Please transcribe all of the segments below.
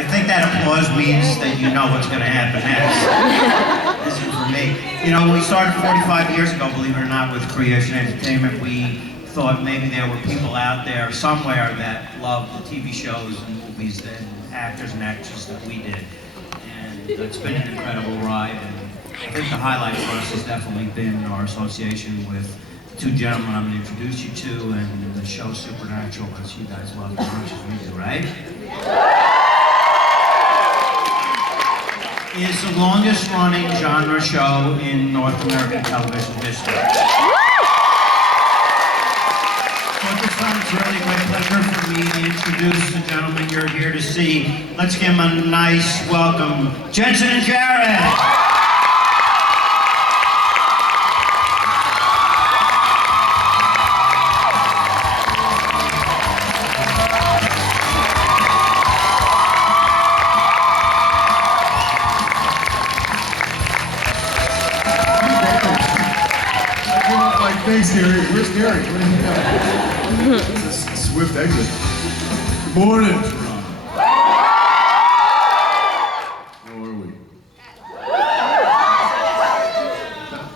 I think that applause means that you know what's going to happen next. This is for me. You know, we started 45 years ago, believe it or not, with Creation Entertainment. We thought maybe there were people out there somewhere that loved the TV shows and movies and actors and actresses that we did. And it's been an incredible ride. And I think the highlight for us has definitely been our association with two gentlemen I'm going to introduce you to, and the show Supernatural, as you guys love as much as we do, right? Is the longest running genre show in North American television history. So at this time, it's really a great pleasure for me to introduce the gentleman you're here to see. Let's give him a nice welcome, Jensen and Jared. Thanks, Gary. Where's Gary? Where did he go? This is a swift exit. Good morning, Toronto. How are we?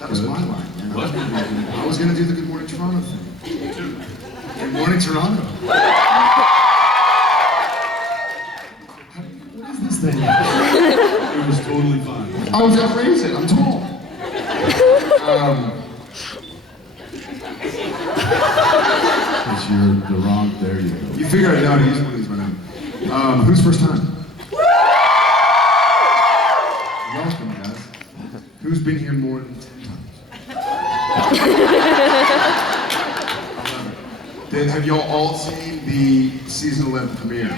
That was my line, man. What? I was going to do the Good Morning Toronto thing. Good morning, Toronto. What is this thing? It was totally fine. I was outrageous. I'm tall. You're the wrong, there you go. You figure it out, use one of these by now. Who's first time? Welcome, guys. Who's been here more than 10 times? Have y'all all seen the season 11 premiere?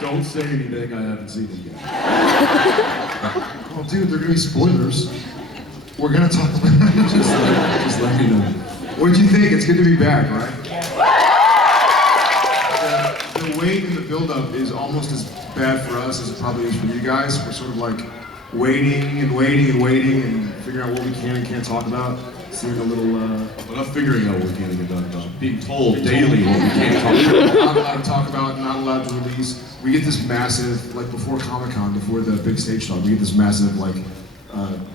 Don't say anything I haven't seen it yet. Oh, dude, they're gonna be spoilers. We're gonna talk about it. Just let me know. What did you think? It's good to be back, right? The wait and the build-up is almost as bad for us as it probably is for you guys. We're sort of like waiting and waiting and waiting and figuring out what we can and can't talk about. Seeing a little, We're not figuring out what we can and can't talk about. Being told daily what we can't talk about. Not allowed to talk about, not allowed to release. We get this massive, like before Comic-Con, before the big stage talk, we get this massive, like,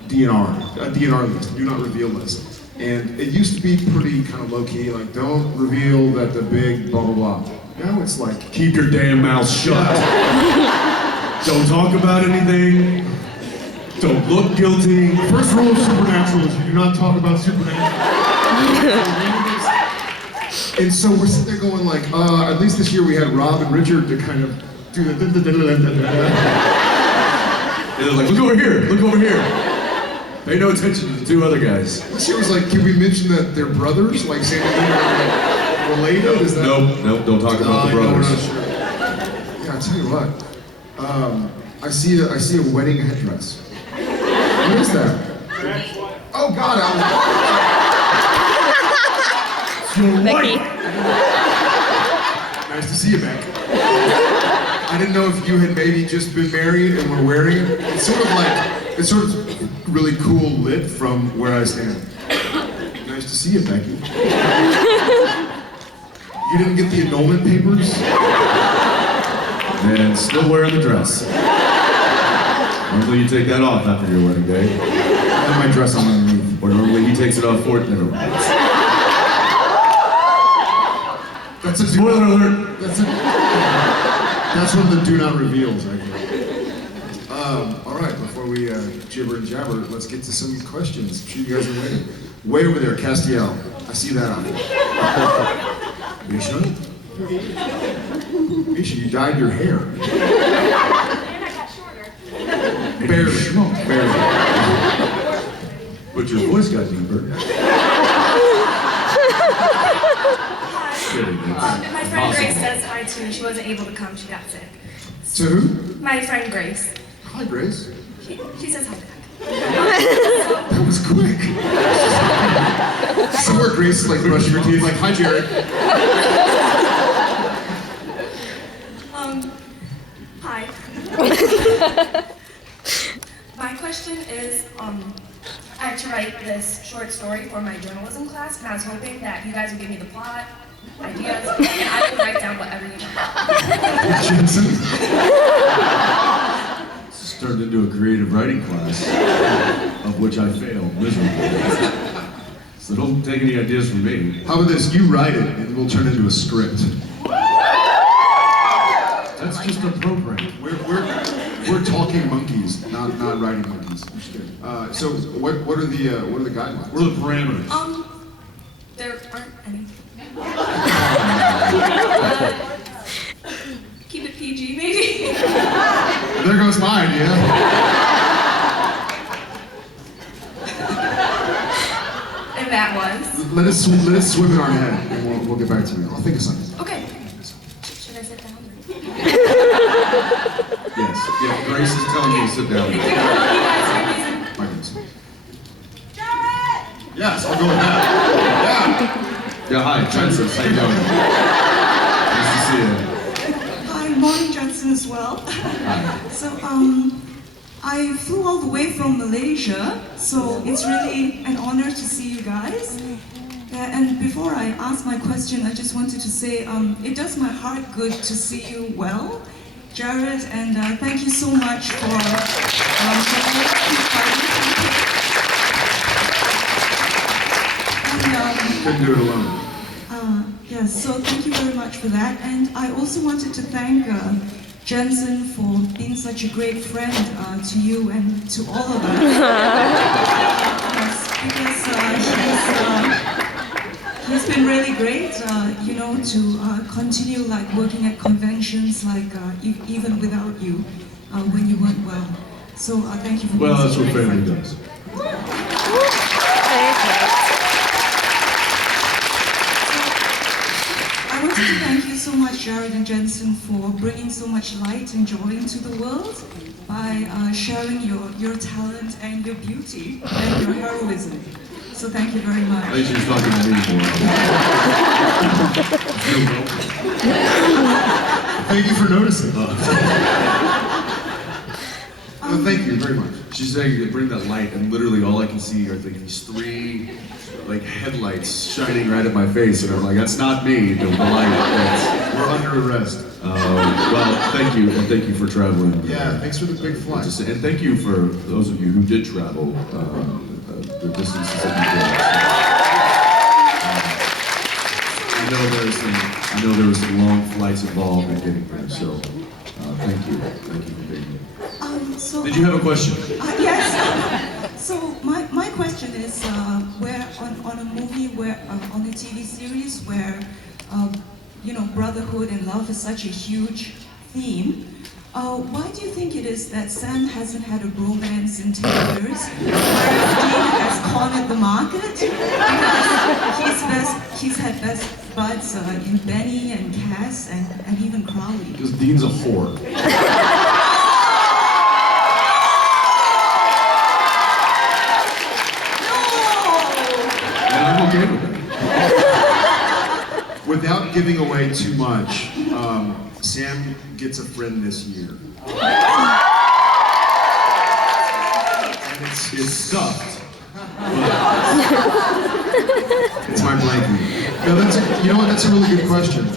DNR list, do not reveal list. And it used to be pretty kind of low-key, like don't reveal that the big blah blah blah. Now it's like, Keep your damn mouth shut. Don't talk about anything. Don't look guilty. the first rule of Supernatural is you do not talk about Supernatural. And so we're sitting there going like, at least this year we had Rob and Richard to kind of do the And they're like, look over here, look over here. Pay no attention to the two other guys. This year was like, can we mention that they're brothers? Like saying that they're related? Is that? Nope, don't talk about the brothers. No, sure. Yeah, I'll tell you what. I see a wedding headdress. What is that? Oh God, Becky. Nice to see you, Beck. I didn't know if you had maybe just been married and were wearing it. It's sort of really cool lit from where I stand. Nice to see you, Becky. You didn't get the annulment papers? And still wearing the dress. Normally you take that off after your wedding day. I have my dress on underneath. Or normally he takes it off for it, never mind. That's a Spoiler alert! That's one of the do not reveals, actually. All right, before we jibber and jabber, let's get to some questions. I'm sure you guys are waiting. Way over there, Castiel. I see that on you. Misha? Misha, you dyed your hair. And I got shorter. Barely. Barely. But your voice got deeper. My friend Grace says hi to me. She wasn't able to come. She got sick. To who? My friend Grace. Hi, Grace. She says hi back. That was quick. Somewhere Grace is like brushing her teeth, like, hi, Jared. Hi. My question is, I had to write this short story for my journalism class, and I was hoping that you guys would give me the plot, ideas, and I would write down whatever Jensen? It's turned into a creative writing class, of which I failed miserably. So don't take any ideas from me. How about this? You write it, and we'll turn it into a script. That's just a program. We're talking monkeys, not writing monkeys. So what are the guidelines? What are the parameters? There aren't any. Keep it PG, maybe. There goes my idea. And that was. Let us swim in our head, and we'll get back to you. I'll think of something. Okay. Should I sit down? Yes. Yeah, Grace is telling me to sit down. Thank you. You guys are amazing. My goodness. Yes, I'll go with that. Yeah, hi, Jensen. How you doing? Nice to see you. Hi, morning, Jensen as well. So, I flew all the way from Malaysia, so it's really an honor to see you guys. And before I ask my question, I just wanted to say it does my heart good to see you well, Jared, and thank you so much for Couldn't do it alone. Yes, so thank you very much for that. And I also wanted to thank Jensen for being such a great friend to you and to all of us. Yes, because he's been really great, to continue like working at conventions, like even without you, when you weren't well. So thank you for being Well, that's such a what great family friend. does. I wanted to thank you so much, Jared and Jensen, for bringing so much light and joy into the world by sharing your talent and your beauty and your heroism. So thank you very much. I think she's talking to me more. Thank you for noticing. Thank you very much. She's saying you bring that light, and literally all I can see are like these three like headlights shining right at my face, and I'm like, that's not me. The light. We're under arrest. Well, thank you, and thank you for traveling. Yeah, thanks for the big flight. And thank you for those of you who did travel the distances that you did. I know there were some long flights involved in getting there, so thank you for being here. Did you have a question? Yes. So my question is, where on a movie where on a TV series where brotherhood and love is such a huge theme. Why do you think it is that Sam hasn't had a romance in 10 years, whereas Dean has cornered the market? Because he's had best buds in Benny and Cass and even Crowley. Because Dean's a whore. And I'm okay with that. Without giving away too much, Sam gets a friend this year. And it's stuffed. It's my blankie. No, that's a really good question.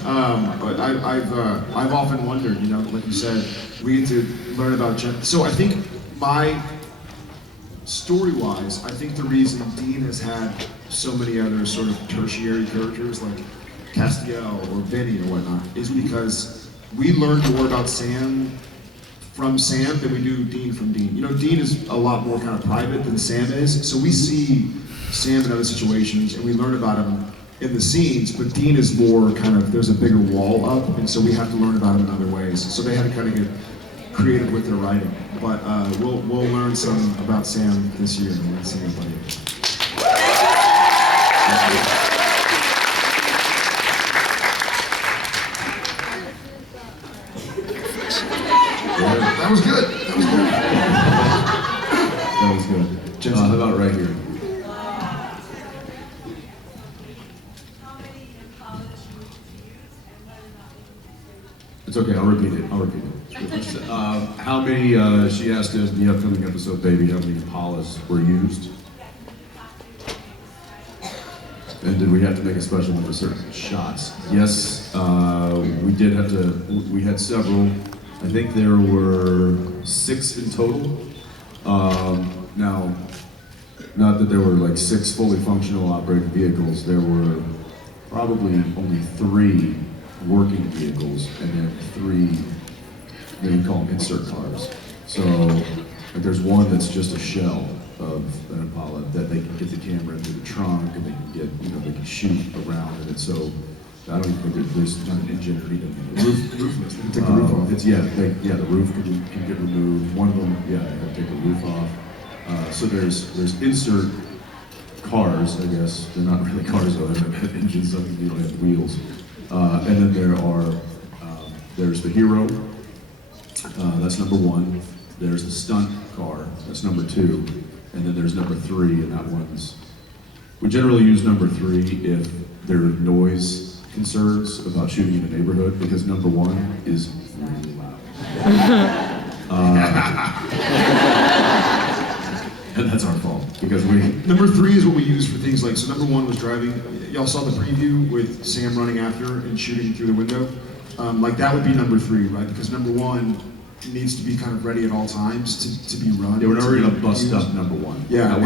But I've often wondered, like you said, we get to learn about Jen. So I think story-wise, I think the reason Dean has had so many other sort of tertiary characters like Castiel or Benny or whatnot is because we learn more about Sam from Sam than we do Dean from Dean. Dean is a lot more kind of private than Sam is, so we see Sam in other situations and we learn about him in the scenes, but Dean is more kind of, there's a bigger wall up, and so we have to learn about him in other ways. So they had to kind of get creative with their writing. But we'll learn some about Sam this year, and let's see everybody. That was good. That was good. That was good. How about right here? It's okay, I'll repeat it. How many, she asked in the upcoming episode, baby, how many Impalas were used? And did we have to make a special one for certain shots? Yes, we did have to, we had several. I think there were 6 in total. Now, not that there were like 6 fully functional operating vehicles, there were probably only 3 working vehicles and then 3, maybe call them insert cars. So like there's one that's just a shell of an Impala that they can get the camera into the trunk and they can get, you know, they can shoot around in it. So I don't even think there's not an engine or anything. The roof, take the roof off. It's, yeah, the roof can get removed. One of them, yeah, they have to take the roof off. So there's insert cars, I guess. They're not really cars though, they have engines, so you don't have wheels. And then there's the Hero, that's number 1. There's the stunt car, that's number 2. And then there's number 3, and that one's, we generally use number 3 if there are noise concerns about shooting in the neighborhood, because number 1 is really loud. And that's our fault, because Number 3 is what we use for things like, so number 1 was driving, y'all saw the preview with Sam running after and shooting through the window. Like that would be number 3, right? Because number 1 needs to be kind of ready at all times to be run. Yeah, we're never gonna bust up number 1. Yeah, that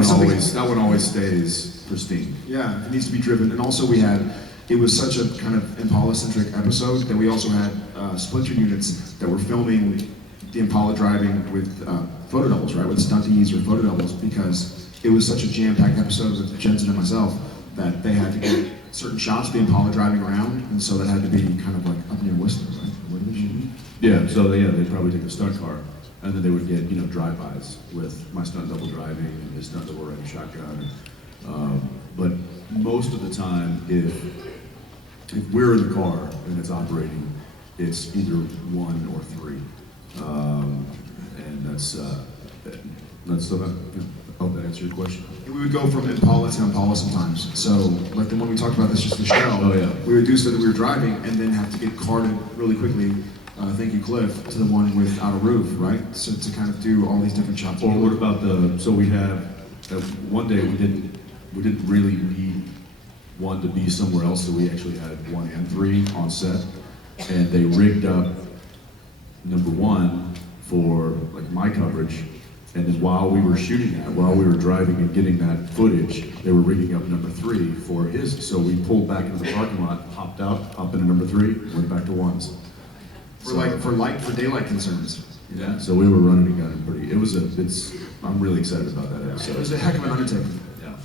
one always stays pristine. Yeah, it needs to be driven. And also it was such a kind of Impala-centric episode that we also had splinter units that were filming the Impala driving with photo doubles, right? With stunties or photo doubles, because it was such a jam-packed episode with Jensen and myself that they had to get certain shots of the Impala driving around, and so that had to be kind of like up near Whistler, right? What did they shoot? Yeah, so they'd probably take a stunt car, and then they would get, you know, drive-bys with my stunt double driving and his stunt double riding shotgun. But most of the time, if we're in the car and it's operating, it's either 1 or 3. And that's so that, I hope that answers your question. We would go from Impala to Impala sometimes. So, like the one we talked about, that's just the shell. Oh, yeah. We would do so that we were driving and then have to get carted really quickly, thank you, Cliff, to the one without a roof, right? So to kind of do all these different shots. Or what about so we have, one day we didn't really need one to be somewhere else, so we actually had 1 and 3 on set. And they rigged up number 1 for like my coverage. And then while we were shooting that, while we were driving and getting that footage, they were rigging up number 3 for his. So we pulled back into the parking lot, hopped out, hopped into number 3, went back to 1s. For daylight concerns. Yeah. So we were running and gunning pretty. I'm really excited about that It episode. was a heck of an undertaking. Yeah.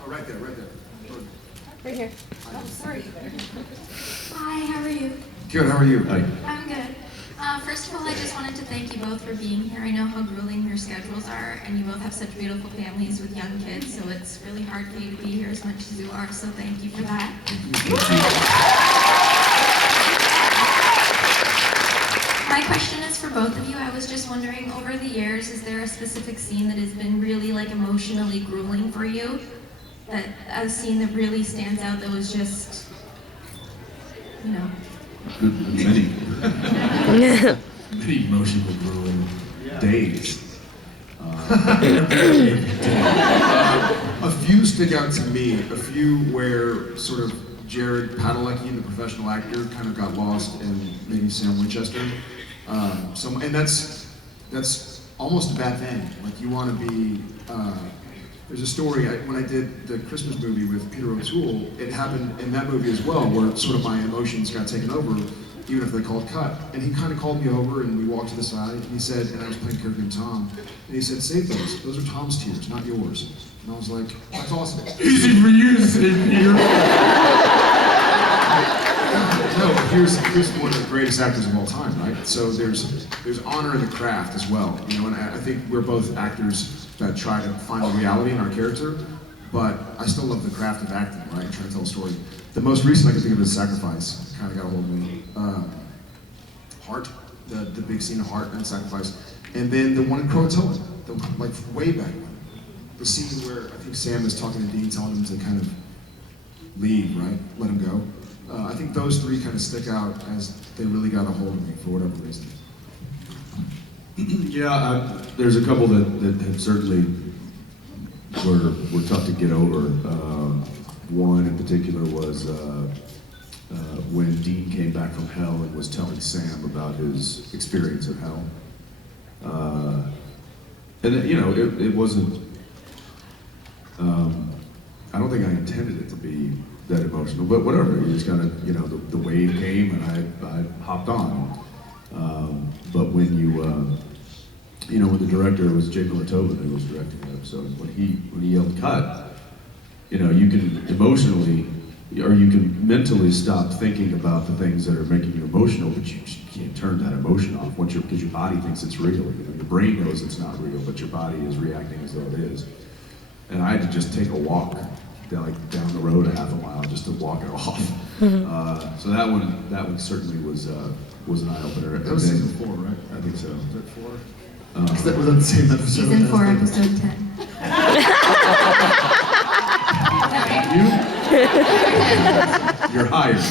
Oh, right there. Right here. Oh, sorry. Hi, how are you? Good, how are you? Hi. I'm good. First of all, I just wanted to thank you both for being here. I know how grueling your schedules are, and you both have such beautiful families with young kids, so it's really hard for you to be here as much as you are, so thank you for that. My question is for both of you. I was just wondering, over the years, is there a specific scene that has been really like emotionally grueling for you? That a scene that really stands out that was just, you know, Many emotional grueling days. A few stick out to me. A few where sort of Jared Padalecki, the professional actor, kind of got lost in maybe Sam Winchester. And that's almost a bad thing. Like you want to be. There's a story, when I did the Christmas movie with Peter O'Toole, it happened in that movie as well, where sort of my emotions got taken over, even if they called cut. And he kind of called me over and we walked to the side, and he said, and I was playing a character named Tom, and he said, save those. Those are Tom's tears, not yours. And I was like, that's awesome. Easy for you to say here. No, here's one of the greatest actors of all time, right? So there's honor in the craft as well, you know, and I think we're both actors that try to find a reality in our character, but I still love the craft of acting, right? And trying to tell a story. The most recent I can think of is Sacrifice. Kind of got a hold of me. Heart, the big scene of Heart and Sacrifice, and then the one in Croatoan, like way back when. The scene where I think Sam is talking to Dean, telling him to kind of leave, right? Let him go. I think those 3 kind of stick out as they really got a hold of me for whatever reason. Yeah, there's a couple that have certainly were tough to get over. One in particular was when Dean came back from hell and was telling Sam about his experience of hell. And it wasn't. I don't think I intended it to be that emotional, but whatever. You just gotta, the wave came and I hopped on. But when when the director was Jake Tobin who was directing the episode, when he yelled cut, you can emotionally, or you can mentally stop thinking about the things that are making you emotional, but you just can't turn that emotion off because your body thinks it's real. Your brain knows it's not real, but your body is reacting as though it is. And I had to just take a walk down the road a half a mile just to walk it off. So that one certainly was an eye opener. That was season 4, right? I think so. Was that 4? Was that the same episode? Season 4, episode 10. You're hired.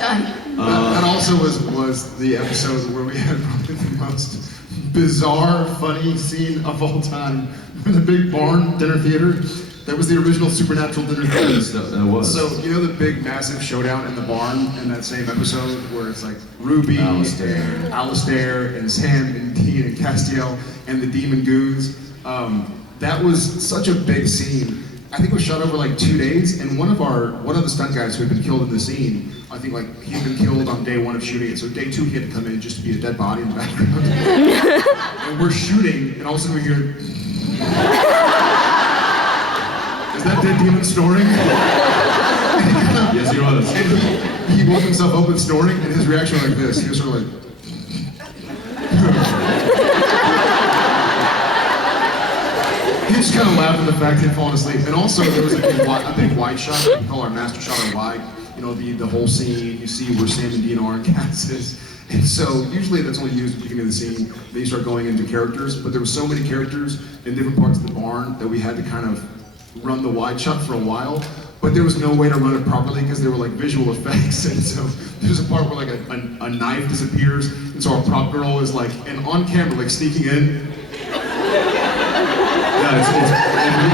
Done. That also was the episode where we had probably the most bizarre, funny scene of all time in the big barn dinner theater. That was the original Supernatural dinner theater. That was. So, the big massive showdown in the barn in that same episode where it's like Ruby, Alistair, and Sam, and Dean, and Castiel, and the Demon Goons. That was such a big scene. I think it was shot over like 2 days, and one of the stunt guys who had been killed in the scene, I think he'd been killed on day 1 of shooting it, so day 2 he had to come in just to be a dead body in the background. And we're shooting, and all of a sudden we hear, is that dead demon snoring? Yes, he was. And he woke himself up with snoring, and his reaction was like this. He was sort of like, he just kind of laughed at the fact he had fallen asleep. And also, there was a big wide shot, we call our master shot or wide. The whole scene, you see where Sam and Dean are in Kansas. And so, usually that's only used at the beginning of the scene. Then you start going into characters, but there were so many characters in different parts of the barn that we had to kind of run the wide shot for a while. But there was no way to run it properly because they were like visual effects. And so, there's a part where a knife disappears, and so our prop girl is and on camera, sneaking in. Yeah,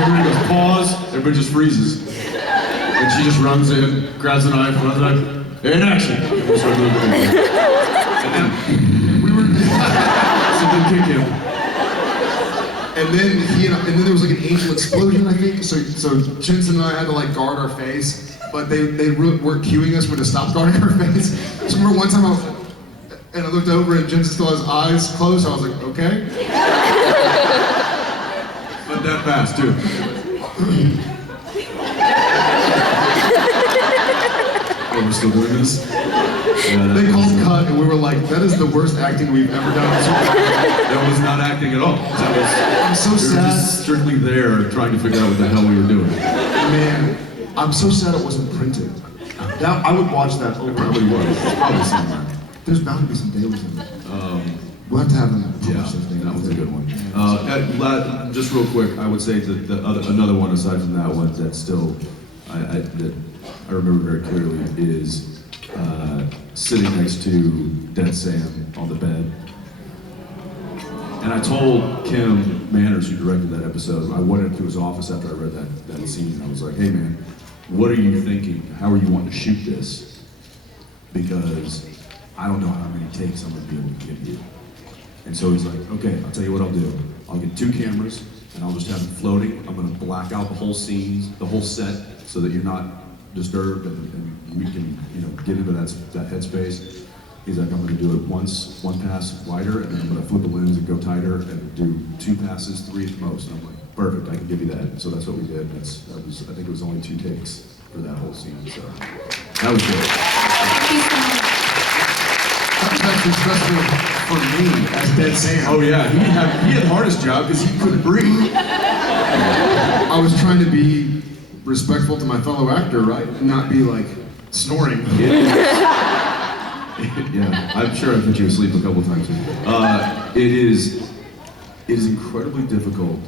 everybody goes pause, everybody just freezes. And she just runs in, grabs a knife, runs knife, and action. And we start moving. And then we were so kick him. And then there was an angel explosion, I think. So Jensen and I had to guard our face, but they weren't cueing us when to stop guarding our face. So I remember one time I looked over and Jensen still has eyes closed. So I was like, okay. Not that fast, too. Oh, we're still doing this? Yeah, They called cut, and we were like, that is the worst acting we've ever done. That was not acting at all. I'm so We were sad. just strictly there trying to figure out what the hell we were doing. Man, I'm so sad it wasn't printed. Now, I would watch that over. It probably was. It's probably somewhere. There's bound to be some dailies in it. We'll have to have them Yeah, publish those things. that was a good one. Just real quick, I would say that another one aside from that one that still that I remember very clearly is sitting next to Dead Sam on the bed. And I told Kim Manners, who directed that episode, I went into his office after I read that scene, and I was like, hey man, what are you thinking? How are you wanting to shoot this? Because I don't know how many takes I'm gonna be able to give you. And so he's like, okay, I'll tell you what I'll do. I'll get 2 cameras, and I'll just have them floating. I'm gonna black out the whole scene, the whole set, so that you're not disturbed, and we can, get into that headspace. He's like, I'm gonna do it once, 1 pass wider, and then I'm gonna flip the lens and go tighter, and do 2 passes, 3 at the most. And I'm like, perfect, I can give you that. And so that's what we did. I think it was only 2 takes for that whole scene. So that was good. That was actually stressful for me as Dead Sam. Oh yeah, he had the hardest job because he couldn't breathe. I was trying to be respectful to my fellow actor, right? And not be snoring. Yeah, I'm sure I put you asleep a couple times. It is incredibly difficult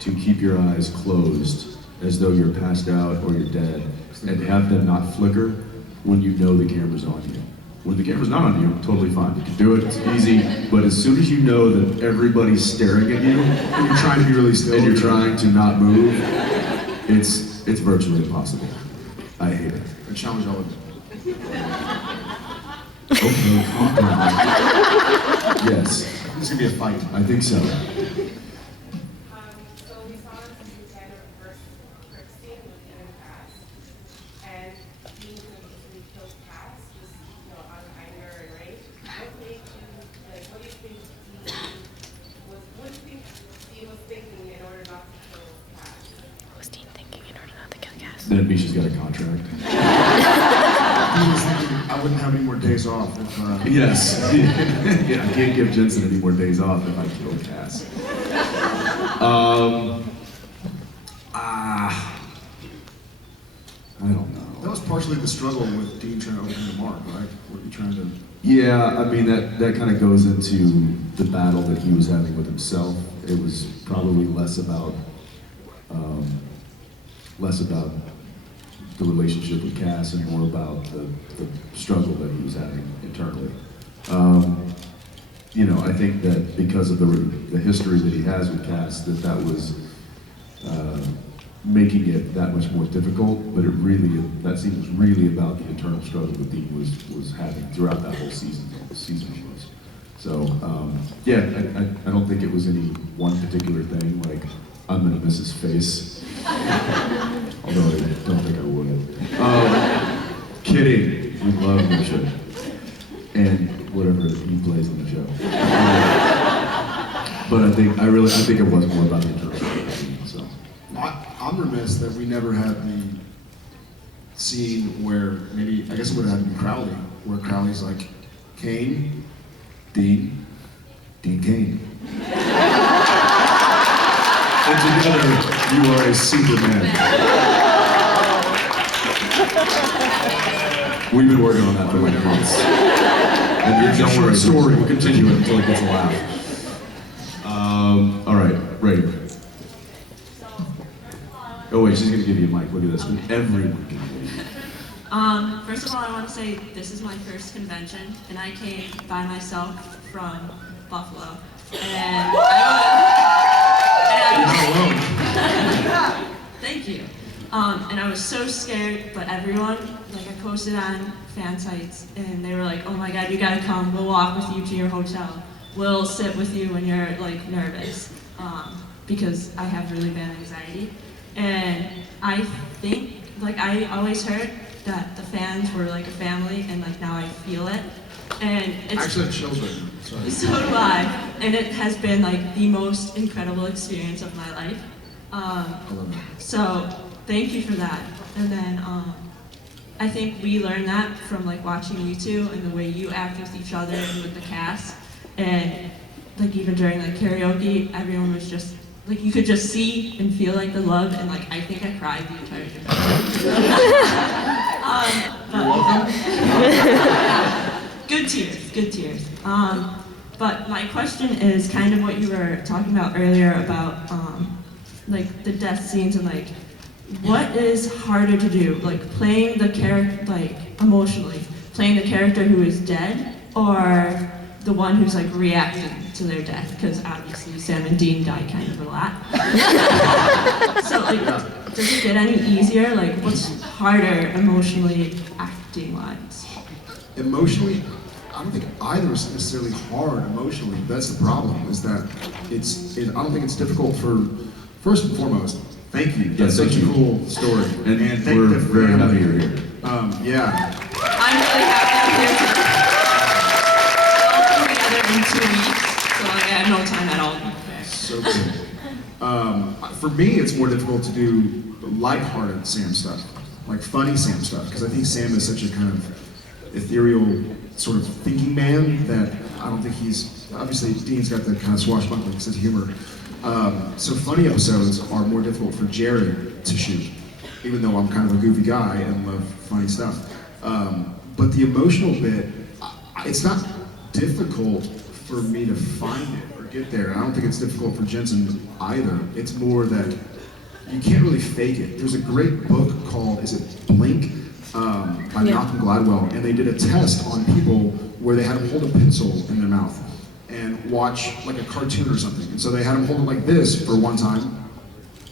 to keep your eyes closed as though you're passed out or you're dead, and have them not flicker when you know the camera's on you. when the camera's not on you, totally fine. You can do it, it's easy, but as soon as you know that everybody's staring at you, And you're trying to be really still. and you're trying to not move, it's virtually impossible. I hate it. A challenge all of Okay, calm down. Yes, This is gonna be a fight. I think so. So we saw in season 10 of first scene with the other cast, and being the killed cast, just on anger and rage. What made you like? What do you think Steve was thinking in order not to kill cast? What was Dean thinking in order not to kill Cass? Then Misha's got a contract. He was thinking I wouldn't have any more days off if, Yes. Yeah, I can't give Jensen any more days off if I kill Cass. I don't know. that was partially the struggle with Dean trying to open the mark, right? What you trying to... Yeah, I mean, that kind of goes into the battle that he was having with himself. It was probably less about the relationship with Cass and more about the struggle that he was having internally. You know, I think that because of the history that he has with Cass, that was making it that much more difficult. But that scene was really about the internal struggle that Dean was having throughout that whole season. Was. So yeah, I don't think it was any one particular thing. Like I'm gonna miss his face. Although I don't think I would. Kidding. We love Misha. And whatever he plays in the show. But I think it was more about the internal story. So. I'm remiss that we never had the scene where maybe, I guess it would have had to be Crowley, where Crowley's like, Kane, Dean, Kane. And together, you are a Superman. We've been working on that for like months. And Here's your don't worry, short story. we'll continue it until it gets a laugh. All right, ready. Oh wait, she's gonna give you a mic. Look at this. Everyone can hear you. First of all, I want to say this is my first convention, and I came by myself from Buffalo. And thank you. And I was so scared, but everyone, like I posted on fan sites, and they were like, "Oh my God, you gotta come. We'll walk with you to your hotel. We'll sit with you when you're like nervous," because I have really bad anxiety. And I think, like I always heard that the fans were like a family, and like now I feel it. And it's Actually, I have chills right now. Sorry. so do I. And it has been like the most incredible experience of my life. I love it. So thank you for that. And then I think we learned that from like watching you two and the way you act with each other and with the cast. And like even during like karaoke, everyone was just like you could just see and feel like the love, and like I think I cried the entire time. Good tears. But my question is kind of what you were talking about earlier about like the death scenes and like what is harder to do, like playing the character, like emotionally, playing the character who is dead, or the one who's like reacting to their death? Because obviously Sam and Dean die kind of a lot. So like, does it get any easier? Like, what's harder emotionally, acting wise? Emotionally, I don't think either is necessarily hard emotionally. That's the problem, is that I don't think it's difficult for, first and foremost, thank you. That's thank such you. a cool story. And thank we're the very happy family. you're here. Yeah. I'm really happy I'm here today. We're all together in 2 weeks, so like, I have no time at all to be fair. So cool. For me, it's more difficult to do lighthearted Sam stuff, like funny Sam stuff, because I think Sam is such a kind of ethereal sort of thinking man that I don't think obviously Dean's got the kind of swashbuckling sense of humor. So funny episodes are more difficult for Jared to shoot, even though I'm kind of a goofy guy and love funny stuff. But the emotional bit, it's not difficult for me to find it or get there. I don't think it's difficult for Jensen either. It's more that you can't really fake it. There's a great book called, is it Blink? by Malcolm Gladwell, and they did a test on people where they had them hold a pencil in their mouth and watch like a cartoon or something. And so they had them hold it like this for one time,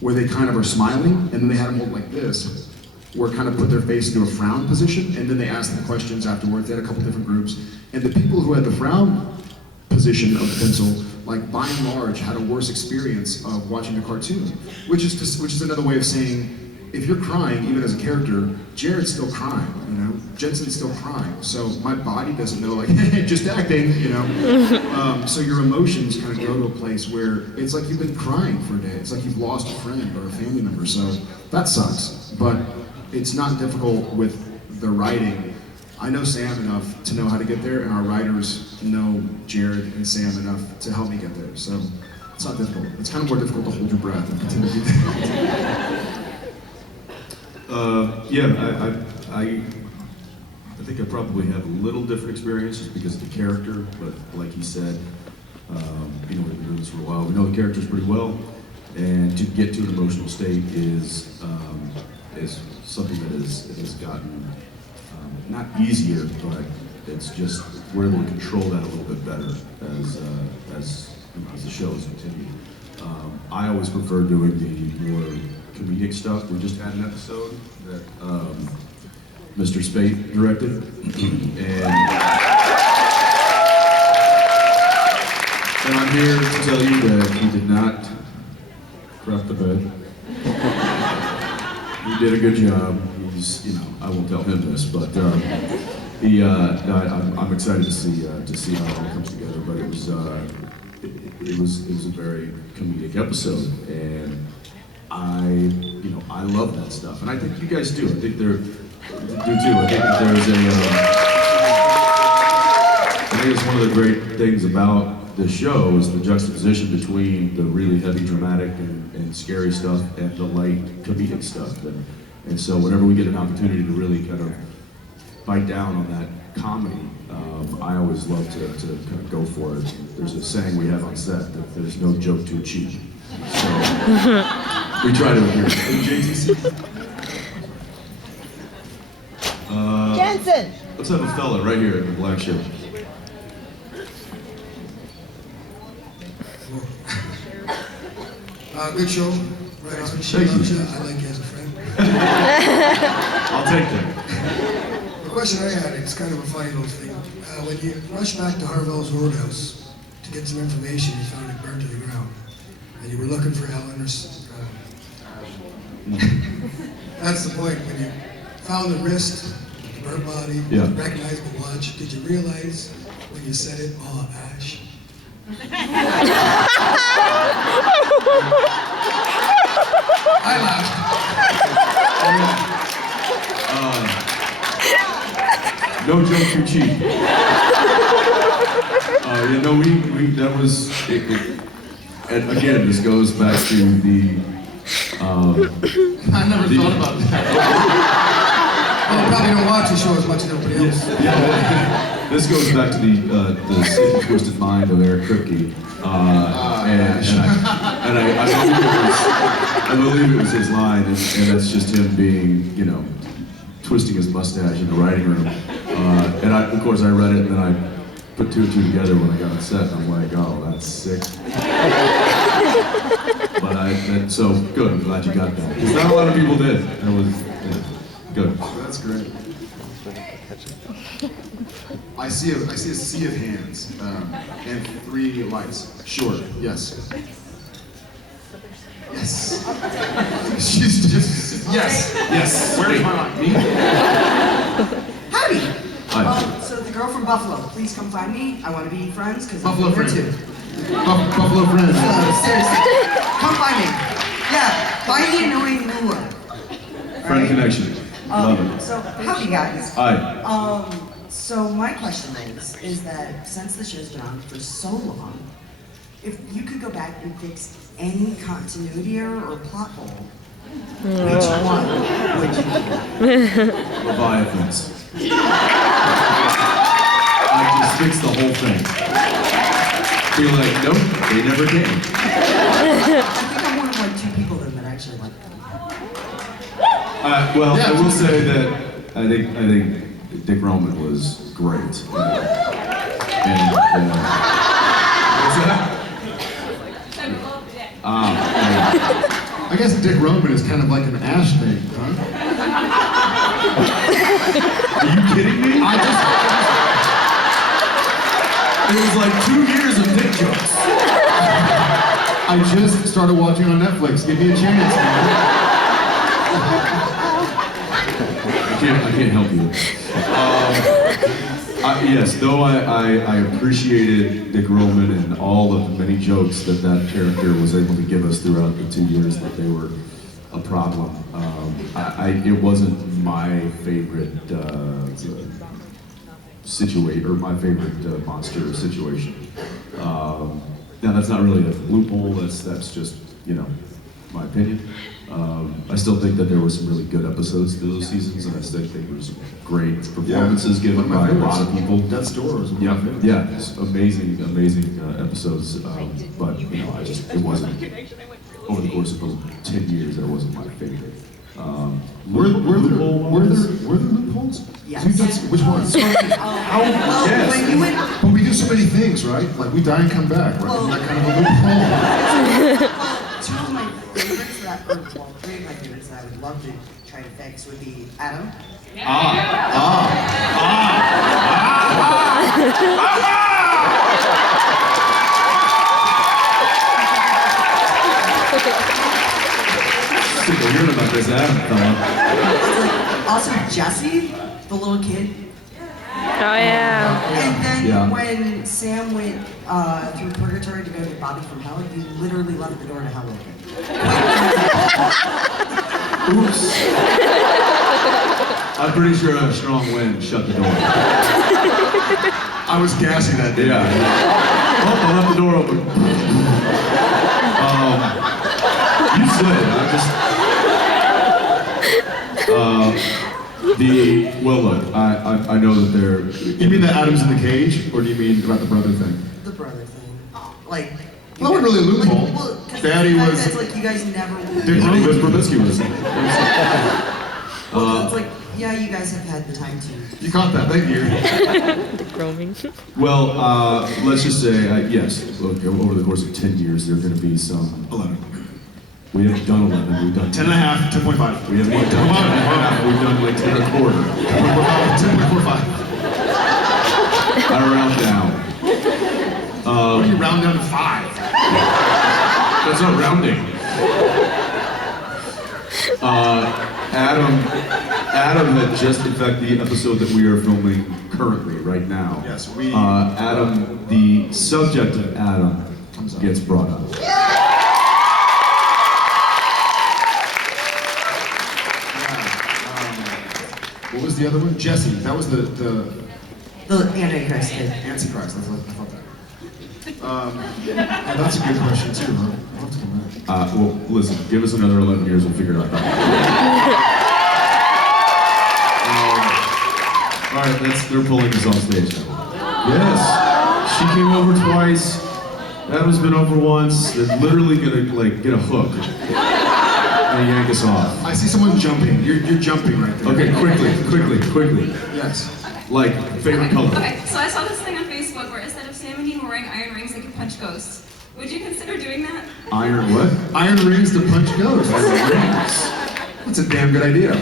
where they kind of are smiling, and then they had them hold it like this, where kind of put their face into a frown position, and then they asked them questions afterwards. They had a couple different groups, and the people who had the frown position of the pencil, like by and large, had a worse experience of watching the cartoon, which is another way of saying, if you're crying, even as a character, Jared's still crying, you know? Jensen's still crying. So my body doesn't know, like, hey, just acting, you know? So your emotions kind of go to a place where it's like you've been crying for a day. It's like you've lost a friend or a family member. So that sucks. But it's not difficult with the writing. I know Sam enough to know how to get there, and our writers know Jared and Sam enough to help me get there. So it's not difficult. It's kind of more difficult to hold your breath and continue to do that. I think I probably have a little different experience just because of the character, but like he said, we've been doing this for a while. We know the characters pretty well, and to get to an emotional state is something that has gotten not easier, but it's just we're able to control that a little bit better as the show has continued. I always prefer doing the more comedic stuff. We just had an episode that Mr. Spate directed, and I'm here to tell you that he did not crap the bed. He did a good job. He's, I won't tell him this, but I'm excited to see how it all comes together. But it was a very comedic episode, and I love that stuff, and I think you guys do. I think do too. I think that I think it's one of the great things about the show is the juxtaposition between the really heavy, dramatic, and scary stuff, and the light, comedic stuff. And so whenever we get an opportunity to really kind of bite down on that comedy, I always love to kind of go for it. There's a saying we have on set that there's no joke too cheap. So we try to adhere to it. Jensen! Let's have a fella right here in the black shirt. Good show. Right on. Thank you. I like you as a friend. I'll take that. The question I had, it's kind of a funny little thing. When you rushed back to Harvell's Roadhouse to get some information, you found it burned to the ground. And you were looking for Ellen or that's the point. When you found the wrist, the burnt body, the recognizable watch, did you realize when you said it, oh, Ash? I laughed. No joke too cheap. That was, and again, this goes back to the, I never thought about that. Well, you probably don't watch the show as much as everybody else. Yeah, this goes back to the sick and twisted mind of Eric Kripke. I believe it was his line, and that's just him being, twisting his mustache in the writing room. Of course, I read it, and then I put two and two together when I got on set, and I'm like, oh, that's sick. So good, I'm glad you got that. Because not a lot of people did, and it was good. That's great. I see a sea of hands and 3 lights. Sure. Yes. Yes. She's just yes. Yes. Where's my line? Me? Howdy. Hi. So the girl from Buffalo, please come find me. I want to be friends because Buffalo I'm here friend. too. Buffalo friends. Seriously, come find me. Yeah, find me and knowing who you are. Friend connection. Love it. So howdy guys. Hi. So my question is that since the show's been on for so long, if you could go back and fix any continuity error or plot hole, which one would you do? Leviathans. I just fixed the whole thing. Be like, nope, they never came. I think I'm one of like 2 people then that actually like them. I will say that I think Dick Roman was great. And what's that? I guess Dick Roman is kind of like an Ash thing, huh? Are you kidding me? It was like 2 years of dick jokes. I just started watching on Netflix. Give me a chance, man. I can't help you. Yes, though I appreciated Dick Roman and all of the many jokes that character was able to give us throughout the 2 years that they were a problem. It wasn't my favorite situation, or my favorite monster situation. Now that's not really a loophole. That's just my opinion. I still think that there were some really good episodes through those seasons, and I still think there was some great performances given by a lot of people. Death's Door was one of my favorites. Yeah, it's amazing episodes. But it wasn't over the course of those 10 years. That wasn't my favorite. Were there loopholes? Yes. Which ones? Well, when you went, But we do so many things, right? Like we die and come back, right? Isn't that kind of a loophole? two of my favorites three of my favorites that I would love to try to fix would be Adam. Sick of hearing about this Adam fella. Also Jesse, the little kid. Oh yeah. And then Yeah. when Sam went through purgatory to go to Bobby from hell, you literally left the door to hell open. Oops. I'm pretty sure a strong wind shut the door. I was gassing that day. Yeah. Oh, I left the door open. You said it. Well, look, I know that they're. You mean that Adam's in the cage, or do you mean about the brother thing? The brother thing. Like. Well, that wasn't really a loophole. Daddy was. It's like you guys never. Daddy was promiscuous. Well, it's like, yeah, you guys have had the time to. You caught that, thank you. The roaming. Well, let's just say, yes, look, over the course of 10 years, there are going to be some. 11. We haven't done 11, we've done 10 and a half, 10.5. We haven't done 10 and a half, we've done like 10 and a quarter. 10.45. I round down. Why do you round down to 5? That's not rounding. Adam had just, in fact, the episode that we are filming currently, right now. Yes, Adam, the subject of Adam gets brought up. What was the other one? Jesse. That was the Antichrist kid. Antichrist. I thought that. Yeah, that's a good question too, huh? I'll have to come back. Well, listen, give us another 11 years, we'll figure it out. All right, they're pulling us off stage now. Yes, she came over twice. Adam's been over once. They're literally gonna get a hook and yank us off. I see someone jumping. You're jumping right there. Okay, quickly. Yes. Like, favorite color. Okay, so I saw this thing on Facebook where instead of Sam and Dean wearing iron rings, they could punch ghosts. Would you consider doing that? Iron what? Iron rings to punch ghosts. That's a damn good idea.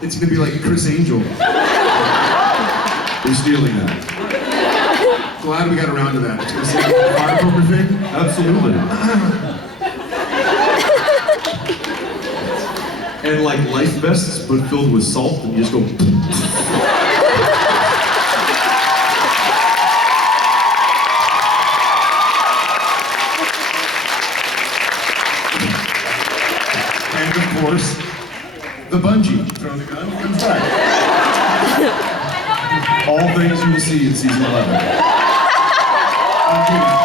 It's gonna be like Chris Angel. We're stealing that. Glad we got around to that. It's gonna say the fire poker thing. Absolutely. And like life vests, but filled with salt, and you just go. And of course, the bungee. Throw the gun, comes back. All things you will see in season 11. I'm kidding.